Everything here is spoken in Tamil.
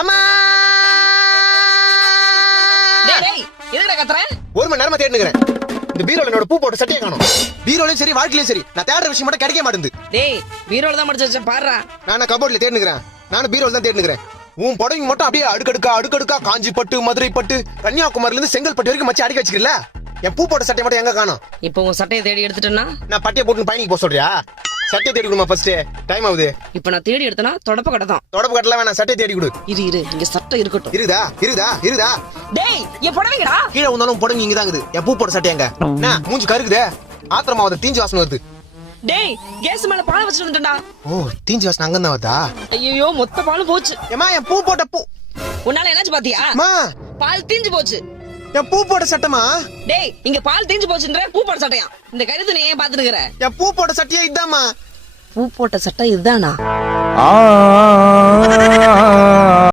அம்மா எதுக்குடா கத்துற? 1 மணி நேரமா தேடினுக்கிறேன். இந்த பீரோல என்னோட பூ போட்ட சட்டையை காணோம். பீரோலயும் சரி வாழ்க்கையிலயும் சரி நான் தேடுற விஷயம் மட்டும் கிடைக்க மாட்டேங்குது. டேய் பீரோல தான் மடிச்சு வச்சேன் பாருடா. நான் கபோர்ட்ல தேடினுக்கிறேன். நானும் பீரோல தான் தேடினுக்கிறேன். உன் புடவைங்க மட்டும் அப்படியே அடுக்கடுக்கா காஞ்சி பட்டு, மதுரை பட்டு, கன்னியாகுமரியில இருந்து செங்கல்பட்டு வரைக்கும் மச்சி அடிக்க வச்சிருக்கல. என் பூ போட்ட சட்டை மட்டும் எங்க காணோம்? இப்போ உன் சட்டையை தேடி எடுத்துட்டேன்னா நான் பட்டைய போட்டு பயணிக்கு போக சொல்றியா? சட்டை தேடி கொடுமா ஃபர்ஸ்ட். டைம் ஆகுது. இப்போ நான் தேடி எடுத்தனா தொடப்ப கடை தான். தொடப்பு கட்டல வேணாம், சட்டை தேடி கொடு. இரு இங்க சட்டை இருக்கட்டும். இருக்குதா? டேய் என் புடவைங்கடா. கீழே வந்தாலும் புடவை இங்க தான் இருக்குது. என் பூ போட்ட சட்டை எங்க? என்ன மூஞ்சி கருக்குதே? ஆத்திரமா வந்து தீஞ்சு வாசனை வருது. டேய் கேஸ் மேல பால் வச்சிட்டு வந்துட்டேன்டா. ஓ தீஞ்சு வாசனை அங்க தான் வருதா? ஐயோ மொத்த பாலும் போச்சு. ஏமா என் பூ போட்ட பூ உன்னால என்னாச்சு பாத்தியா? அம்மா பால் தீஞ்சு போச்சு. என் பூ போட்ட சட்டமா? டேய் இங்க பால் தீஞ்சு போச்சுன்ற பூ போட்ட சட்டையா? இந்த கருத்து நீ ஏன் பாத்துட்டு இருக்கற? என் பூ போட்ட சட்டையே இதாம்மா. பூ போட்ட சட்டை இதுதானா?